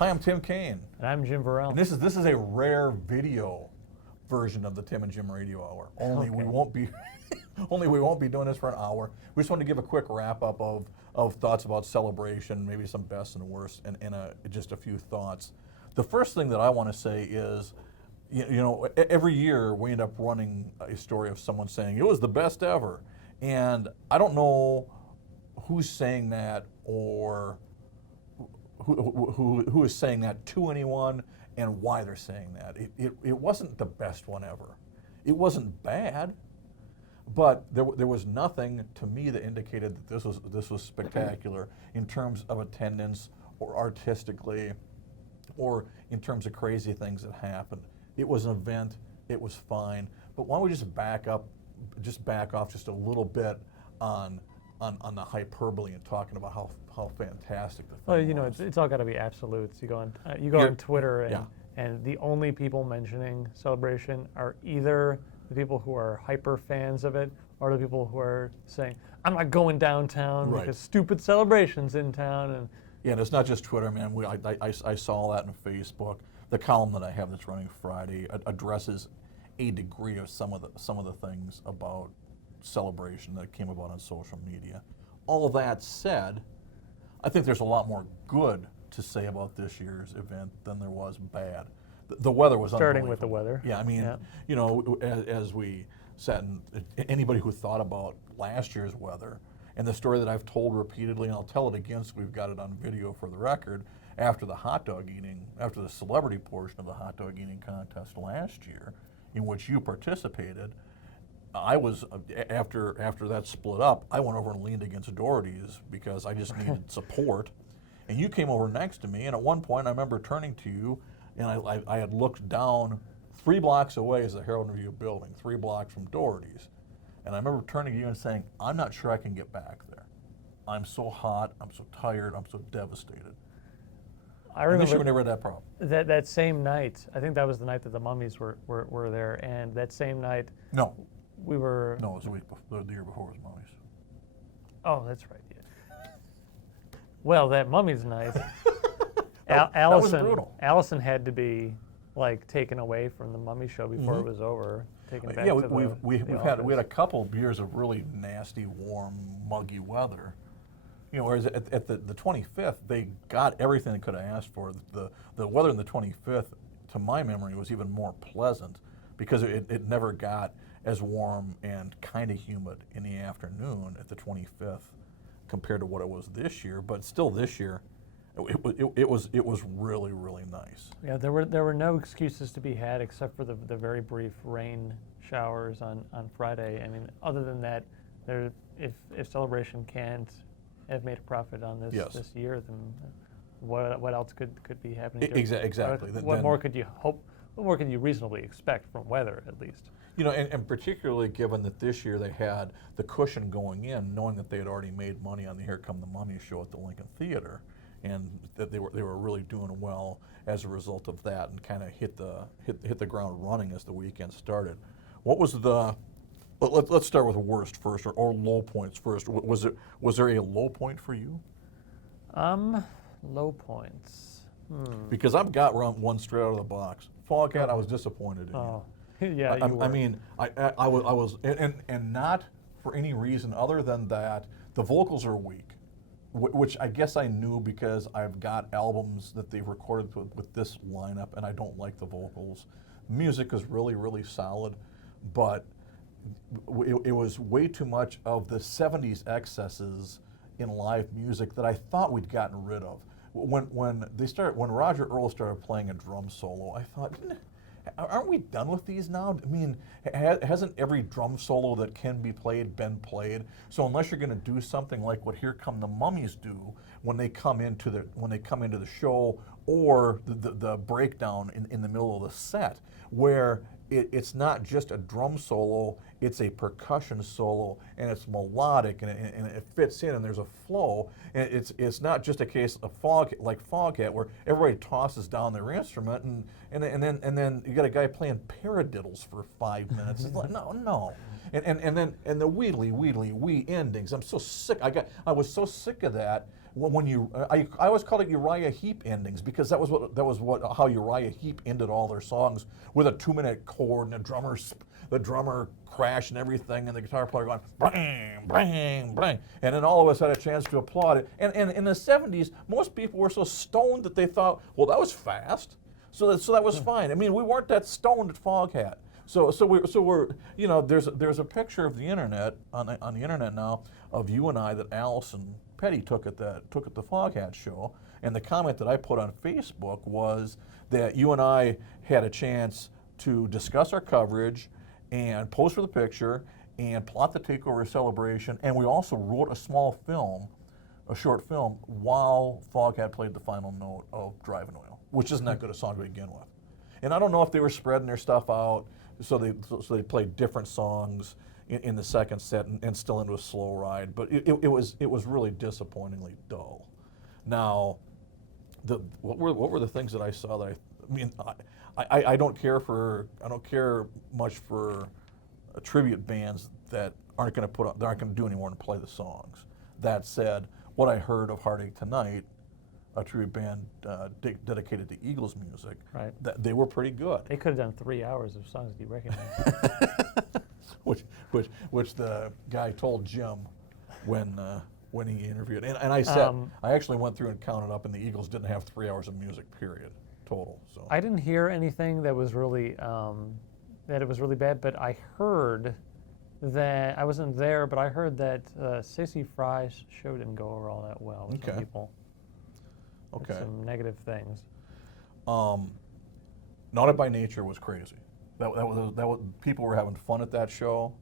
Hi, I'm Tim Cain. And I'm Jim Vorel. And this is a rare video version of the Tim and Jim Radio Hour. Only we won't be doing this for an hour. We just wanted to give a quick wrap up of thoughts about Celebration, maybe some best and worst, and just a few thoughts. The first thing that I want to say is, you know, every year we end up running a story of someone saying it was the best ever, and I don't know who's saying that or who is saying that to anyone and why they're saying that. It wasn't the best one ever. It wasn't bad, but there was nothing to me that indicated that this was spectacular in terms of attendance or artistically or in terms of crazy things that happened. It was an event. It was fine. But why don't we just back off just a little bit on the hyperbole and talking about how fantastic the thing Well, you know, was. it's all got to be absolutes. You go on Twitter, and the only people mentioning Celebration are either the people who are hyper fans of it or the people who are saying, I'm not going downtown because stupid Celebration's in town. And yeah, and it's not just Twitter, man. I saw that on Facebook. The column that I have that's running Friday addresses a degree of some of the things about Celebration that came about on social media. All that said, I think there's a lot more good to say about this year's event than there was bad. The weather was starting with the weather. Yeah, I mean, you know, as we sat and anybody who thought about last year's weather, and the story that I've told repeatedly, and I'll tell it again, so we've got it on video for the record, after the celebrity portion of the hot dog eating contest last year, in which you participated, I was, after that split up, I went over and leaned against Doherty's because I just needed support. And you came over next to me, and at one point I remember turning to you, and I had looked down 3 blocks away is the Herald and Review building, 3 blocks from Doherty's. And I remember turning to you and saying, I'm not sure I can get back there. I'm so hot, I'm so tired, I'm so devastated. I remember we never had that problem. That same night, I think that was the night that the Mummies were there, and that same night, No, we were. it was the year before was Mummies. Oh, that's right. Yeah. Well, that Mummies night, that was brutal. Allison had to be like taken away from the Mummy show before it was over. Taken back to we had a couple of years of really nasty, warm, muggy weather. You know, whereas at the 25th, they got everything they could have asked for. The weather in the 25th, to my memory, was even more pleasant because it never got as warm and kind of humid in the afternoon at the 25th compared to what it was this year. But still, this year, it was really, really nice. Yeah, there were no excuses to be had except for the very brief rain showers on Friday. I mean, other than that, if Celebration can't have made a profit on this year, then what else could be happening? Exactly. What more could you hope? What more can you reasonably expect from weather, at least? You know, and particularly given that this year they had the cushion going in, knowing that they had already made money on the Here Come the Mummies show at the Lincoln Theater, and that they were really doing well as a result of that, and kind of hit the ground running as the weekend started. What was the Let's start with the worst first, or low points first. Was there a low point for you? Low points. Because I've got one straight out of the box. Foghat, I was disappointed in you. Yeah, you were. I mean, I was, and not for any reason other than that the vocals are weak, which I guess I knew because I've got albums that they've recorded with this lineup, and I don't like the vocals. Music is really, really solid, but it was way too much of the 70s excesses in live music that I thought we'd gotten rid of. When Roger Earl started playing a drum solo, I thought, aren't we done with these now? I mean, hasn't every drum solo that can be played been played? So unless you're going to do something like what Here Come the Mummies do when they come into the show, or the breakdown in the middle of the set, where it's not just a drum solo, it's a percussion solo, and it's melodic, and it fits in, and there's a flow, and it's not just a case of Foghat, where everybody tosses down their instrument, and then you got a guy playing paradiddles for 5 minutes. It's like, no. And then the wheedly wee endings. I'm so sick. I was so sick of that when you, I always called it Uriah Heep endings because that was how Uriah Heep ended all their songs with a 2-minute chord and the drummer crash and everything, and the guitar player going bang, bang, bang, and then all of us had a chance to applaud it. And in the 70s, most people were so stoned that they thought, well, that was fast, so that was fine. I mean, we weren't that stoned at Foghat. So we're you know, there's a picture of the internet on the internet now of you and I that Allison Petty took at the Foghat show, and the comment that I put on Facebook was that you and I had a chance to discuss our coverage and pose for the picture and plot the takeover celebration, and we also wrote a short film while Foghat played the final note of Driving Wheel, which isn't that good a song to begin with. And I don't know if they were spreading their stuff out, so they played different songs in the second set and still into a slow ride, but it was really disappointingly dull. Now, what were the things that I saw that I mean, I don't care much for tribute bands that aren't going to do any more than play the songs. That said, what I heard of Heartache Tonight, a tribute band dedicated to Eagles music, Right. They were pretty good. They could have done 3 hours of songs that you recognize. which the guy told Jim when he interviewed, and I said I actually went through and counted up, and the Eagles didn't have 3 hours of music period total. So I didn't hear anything that was really that it was really bad, but I heard that I wasn't there, but I heard that Stacey Fry's show didn't go over all that well with some Okay. people. Okay. Had some negative things. Naughty by Nature was crazy. That was people were having fun at that show.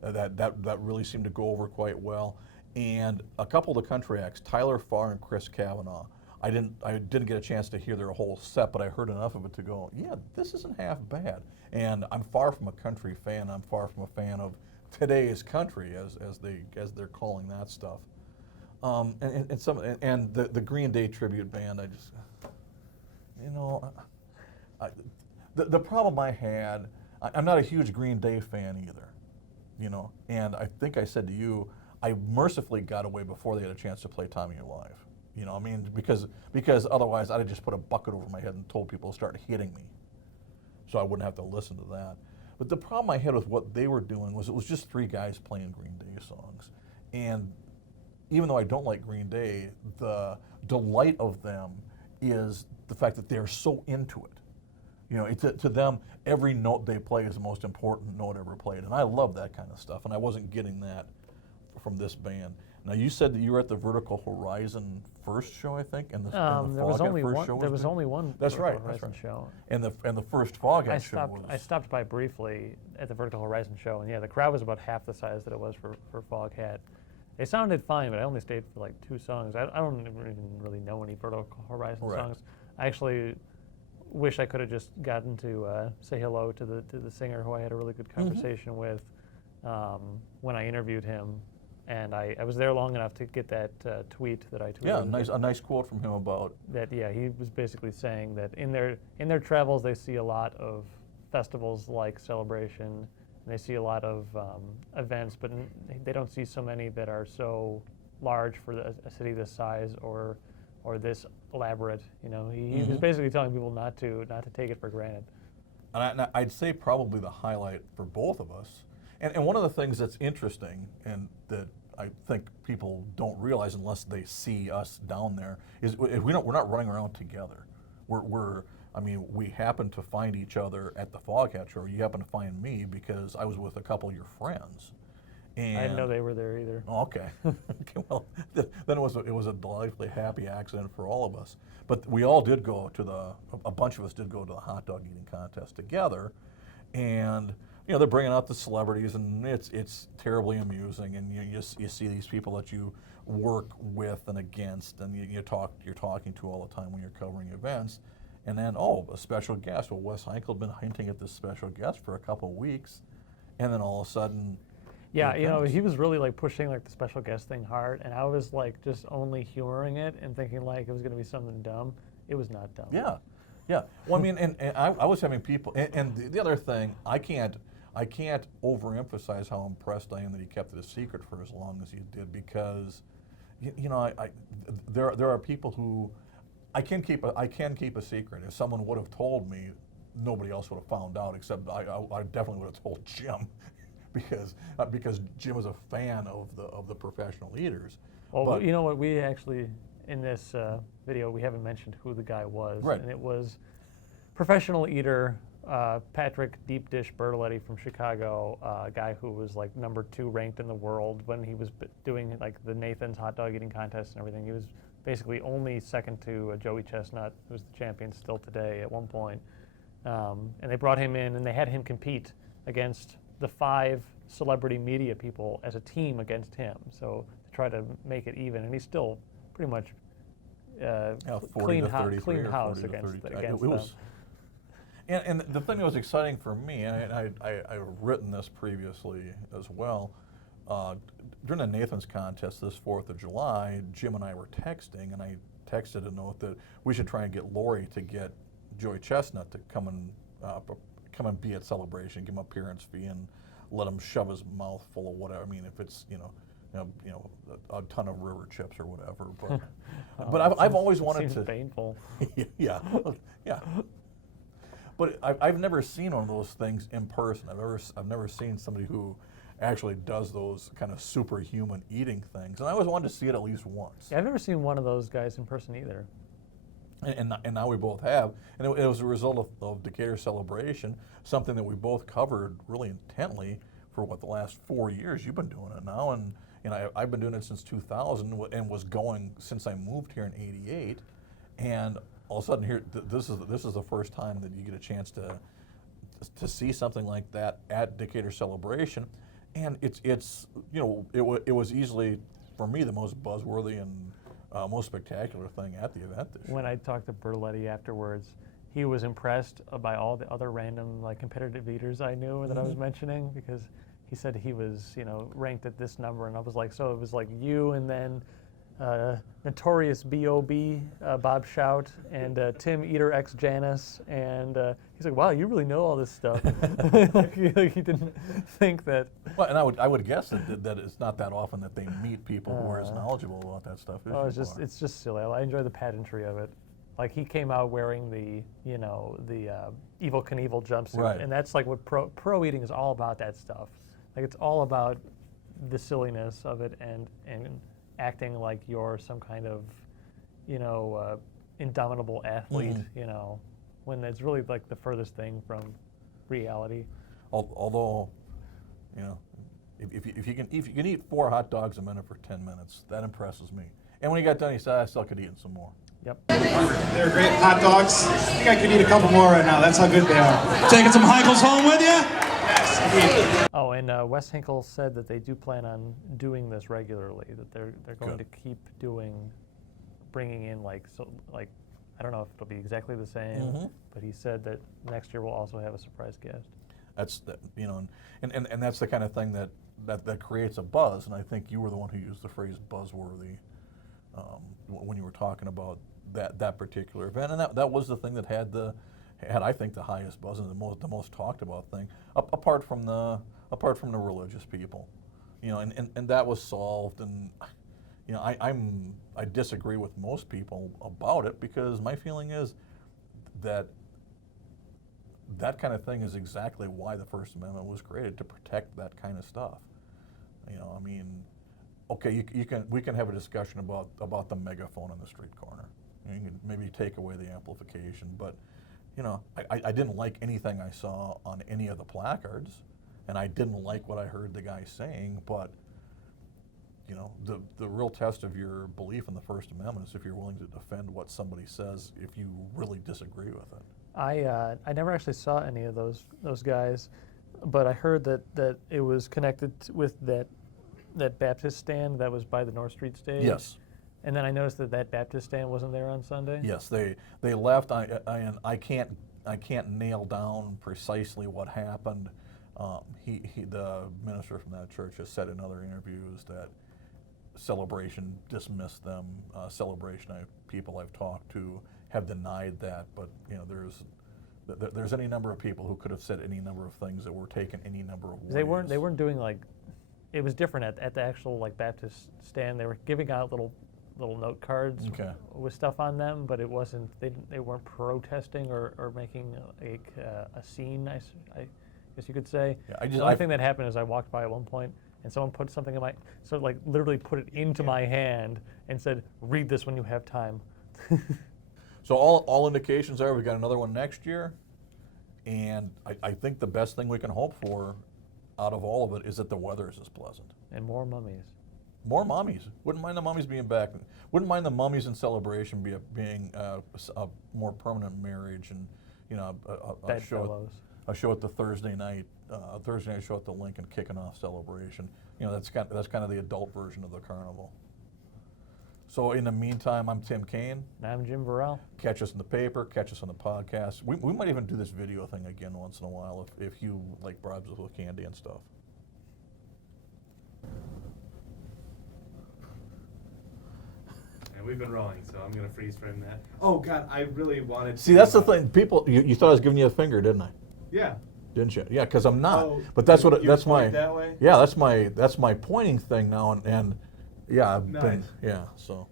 That really seemed to go over quite well. And a couple of the country acts, Tyler Farr and Chris Cavanaugh, I didn't get a chance to hear their whole set, but I heard enough of it to go, yeah, this isn't half bad. And I'm far from a country fan. I'm far from a fan of today's country, as they're calling that stuff. And the Green Day tribute band, I just, you know, the problem I had, I'm not a huge Green Day fan either, you know. And I think I said to you, I mercifully got away before they had a chance to play Tommy Alive. You know, I mean, because otherwise I'd have just put a bucket over my head and told people to start hitting me, so I wouldn't have to listen to that. But the problem I had with what they were doing was it was just 3 guys playing Green Day songs, and even though I don't like Green Day, the delight of them is the fact that they're so into it. You know, to them, every note they play is the most important note ever played, and I love that kind of stuff, and I wasn't getting that from this band. Now, you said that you were at the Vertical Horizon first show, I think, and the There was Foghat only first one. show There was there? only one. That's Vertical right. That's Horizon right. show. And the first Foghat show was. I stopped by briefly at the Vertical Horizon show, and yeah, the crowd was about half the size that it was for Foghat. They sounded fine, but I only stayed for like 2 songs. I don't even really know any Vertical Horizon Right. songs. I actually wish I could have just gotten to say hello to the singer who I had a really good conversation with when I interviewed him, and I was there long enough to get that tweet that I tweeted. Yeah, a nice quote from him about That. Yeah, he was basically saying that in their travels they see a lot of festivals like Celebration, and they see a lot of events, but they don't see so many that are so large for a city this size or this elaborate. You know, he was basically telling people not to take it for granted. And I'd say probably the highlight for both of us. And one of the things that's interesting and that I think people don't realize unless they see us down there is we're not running around together. We happen to find each other at the Foghat show. You happen to find me because I was with a couple of your friends. And I didn't know they were there either. Oh, okay. Okay. Well, then it was a delightfully happy accident for all of us. But we all did go to a bunch of us did go to the hot dog eating contest together, and you know they're bringing out the celebrities, and it's terribly amusing, and you see these people that you work with and against, and you're talking to all the time when you're covering events, and then a special guest. Well, Wes Heinkel had been hinting at this special guest for a couple of weeks, and then all of a sudden. Yeah, you know, he was really like pushing like the special guest thing hard, and I was like just only humoring it and thinking like it was going to be something dumb. It was not dumb. Yeah, yeah. Well, I mean, and I was having people, and the other thing, I can't overemphasize how impressed I am that he kept it a secret for as long as he did, because There are people who I can keep a secret. If someone would have told me, nobody else would have found out except I definitely would have told Jim, because Jim is a fan of the professional eaters. Well, But you know what? We actually, in this video, we haven't mentioned who the guy was. Right. And it was professional eater Patrick Deep Dish Bertoletti from Chicago, a guy who was like #2 ranked in the world when he was doing like the Nathan's hot dog eating contest and everything. He was basically only second to Joey Chestnut, who's the champion still today at one point. And they brought him in and they had him compete against the 5 celebrity media people as a team against him. So to try to make it even, and he's still pretty much 40 to 33 clean or house 40 to against 32. against It them. was, and the thing that was exciting for me, and I've written this previously as well, during the Nathan's contest this 4th of July, Jim and I were texting, and I texted a note that we should try and get Lori to get Joey Chestnut to come and be at Celebration, give him appearance fee, and let him shove his mouth full of whatever. I mean, if it's a ton of river chips or whatever. But but I've always wanted seems to. painful. Yeah, yeah. But I've never seen one of those things in person. I've never seen somebody who actually does those kind of superhuman eating things, and I always wanted to see it at least once. Yeah, I've never seen one of those guys in person either. And now we both have, and it was a result of Decatur Celebration, something that we both covered really intently for the last 4 years. You've been doing it now, and I've been doing it since 2000, and was going since I moved here in '88, and all of a sudden here, this is the first time that you get a chance to see something like that at Decatur Celebration, and it was easily for me the most buzzworthy and most spectacular thing at the event this year. When I talked to Bertoletti afterwards, he was impressed by all the other random like competitive eaters I knew that I was mentioning, because he said he was ranked at this number, and I was like, so it was like you and then Notorious B.O.B. Bob Shout and Tim Eater X Janice, and he's like, wow, you really know all this stuff. He didn't think that. Well, and I would guess that it's not that often that they meet people who are as knowledgeable about that stuff as Oh, you are. it's just silly. I enjoy the pageantry of it. Like he came out wearing the Evel Knievel jumpsuit, Right. and that's like what pro eating is all about. That stuff. Like it's all about the silliness of it and acting like you're some kind of indomitable athlete. When it's really like the furthest thing from reality. Although, if you can eat 4 hot dogs a minute for 10 minutes, that impresses me. And when he got done, he said, I still could eat some more. Yep. They're great hot dogs. I think I could eat a couple more right now. That's how good they are. Taking some Heinkels home with you? Yes, indeed. Oh, and Wes Hinkle said that they do plan on doing this regularly. That they're going Good. to keep bringing in like I don't know if it'll be exactly the same, but he said that next year we'll also have a surprise guest. That's and that's the kind of thing that creates a buzz. And I think you were the one who used the phrase buzzworthy when you were talking about that particular event, and that was the thing that had I think the highest buzz and the most talked about thing, apart from the religious people, and that was solved. And I disagree with most people about it, because my feeling is that kind of thing is exactly why the First Amendment was created, to protect that kind of stuff. Okay, we can have a discussion about the megaphone on the street corner. You can maybe take away the amplification, but I didn't like anything I saw on any of the placards, and I didn't like what I heard the guy saying. But the real test of your belief in the First Amendment is if you're willing to defend what somebody says if you really disagree with it. I never actually saw any of those guys, but I heard that it was connected with that Baptist stand that was by the North Street stage. Yes. And then I noticed that Baptist stand wasn't there on Sunday. Yes, they left. I can't nail down precisely what happened. The minister from that church has said in other interviews that Celebration dismissed them. Celebration, people I've talked to have denied that, but there's any number of people who could have said any number of things that were taken any number of ways. They weren't doing like it was different at the actual like Baptist stand. They were giving out little note cards Okay. with stuff on them, but it wasn't. They weren't protesting or making a scene. I guess you could say. Yeah, the only thing that happened is I walked by at one point and someone put something in my like literally put it into my hand and said, "Read this when you have time." So all indications are we got another one next year, and I think the best thing we can hope for out of all of it is that the weather is as pleasant. And more mummies. More mummies. Wouldn't mind the mummies being back. Wouldn't mind the mummies in Celebration being a more permanent marriage, and a show at the Thursday night show at the Lincoln kicking off Celebration. That's kind of the adult version of the carnival. So in the meantime, I'm Tim Cain. And I'm Jim Vorel. Catch us in the paper, catch us on the podcast. We might even do this video thing again once in a while if you like bribes us with candy and stuff. And we've been rolling, so I'm going to freeze frame that. Oh, God, I really wanted to. See, that's the thing. People, you thought I was giving you a finger, didn't I? Yeah. Didn't you? Yeah, because I'm not. Oh, but that's what you that's my. point that way? Yeah, that's my pointing thing now, and yeah, I've been. Nice. Yeah, so.